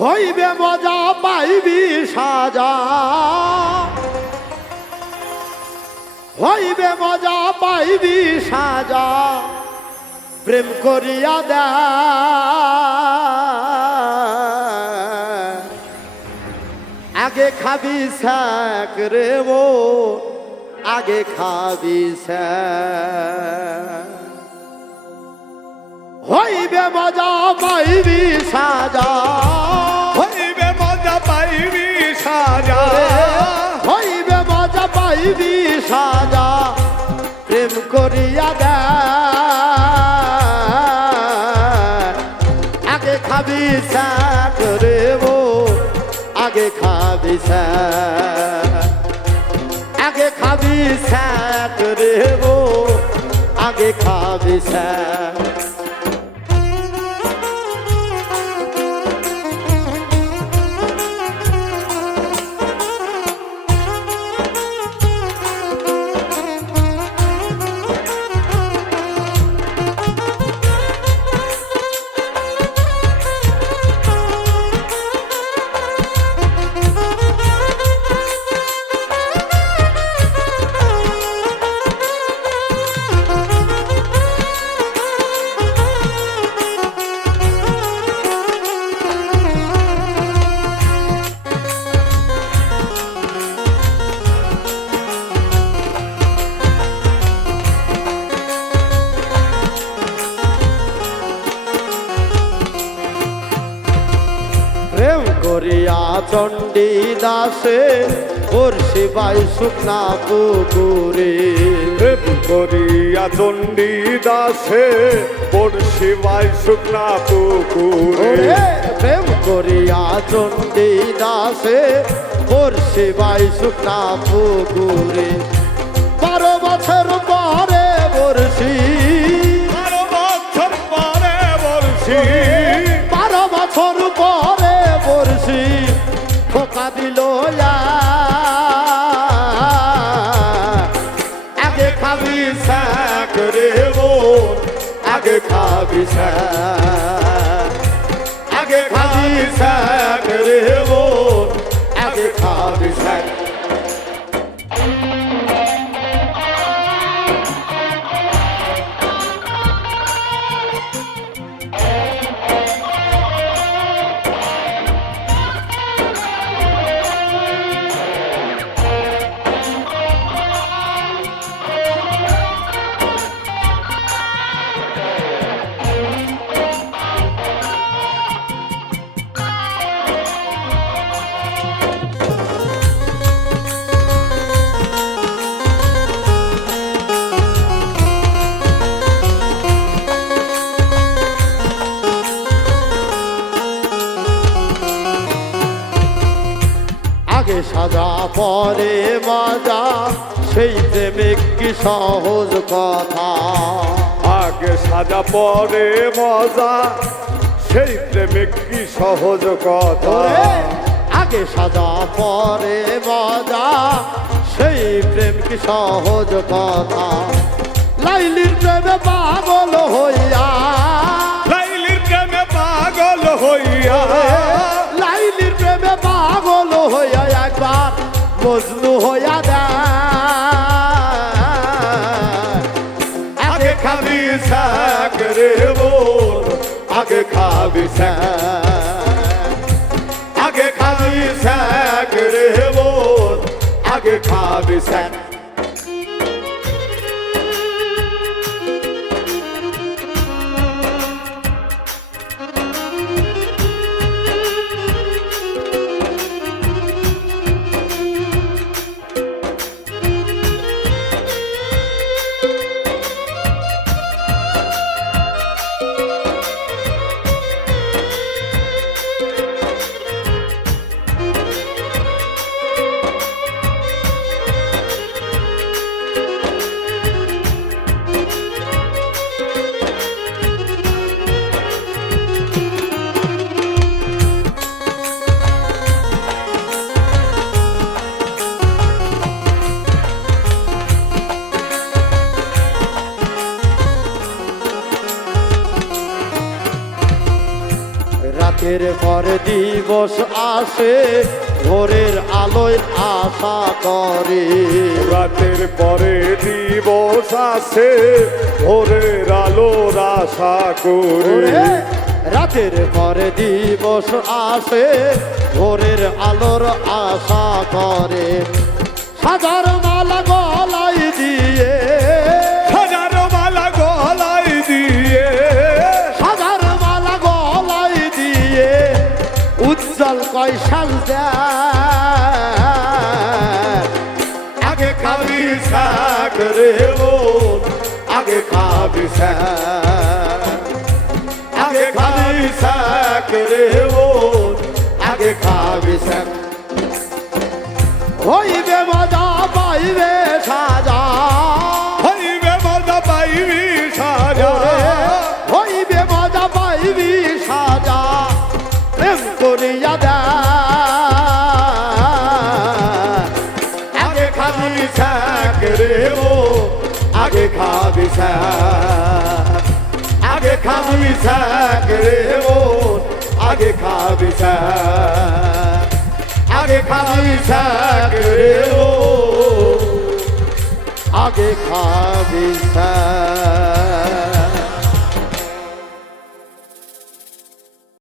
হইবে মজা পাইবি সাজা, হইবে মজা পাইবি সাজা, প্রেম করিয়া দে আগে খাবি শাক রে মো, আগে খাবি শাক। হইবে মজা পাইবি সাজা, হইবে মজা পাইবি সাজা, হইবে মজা পাইবি সাজা, প্রেম করিয়া দে আগে খাবি শাক রে মো, আগে খাবি শাক, আগে খাবি শাক রে মো, আগে খাবি শাক। প্রেম করিয়া চণ্ডী দাসে বর্ষি বাই শুকনা পুকুরে, প্রেম করিয়া চণ্ডী দাসে বড়শি বাই শুকনা পুকুরে। প্রেম করিয়া চণ্ডী দাসে বর্ষি বাই শুকনা পুকুরে, 12 বছর পরে বর্ষি, 12 বছর পরে বড়শি, 12 বছর পরে বর্ষি ঠোকা দিল আগে খাবি শাক রে বোন, আগে খাবি শাক, আগে খাবি শাক রে বোন, আগে খাবি শাক। আগে সাজা পরে মজা, সেই প্রেমিক কি সহজ কথা। আগে সাজা পরে মজা, সেই প্রেমিক কি সহজ কথা। আগে সাজা পরে মজা, সেই প্রেম কি সহজ কথা। লাইলির প্রেমে পাগল হইয়া, লাইলির প্রেমে পাগল হইয়া, লাইলির প্রেমে পাগল হইয়া একবার মজনু হইয়া দে আগে খাবি শাক রে বোন, আগে খাবি শাক, আগে খাবি শাক রে বোন, আগে খাবি শাক। রাতের পর দিবস আসে ভোরের আলোয় আশা করে রাতের পরে দিবস আসে ভোরের আলোর আশা করে ওরে, রাতের পরে দিবস আসে ভোরের আলোর আশা করে সাজার মালা গলায় দিয়ে হাজার মালা গলায় দিয়ে সাজার মালা গলায় দিয়ে উজ্জ্বল কয়সাল দেয় আগে খাবি শাক রে বোন আগে খাবি শাক আগে খাবি শাক রে বোন আগে খাবি শাক হইবে মজা পাইবে সাজা হইবে মজা পাইবি সাজা হইবে মজা পাইবি সাজা প্রেম করিয়া দেয় আগে খাবি শাক রে বোন আগে খাবি শাক আগে খাবি শাক রে বোন আগে খাবি শাক আগে খাবি শাক রে বোন আগে খাবি স্যার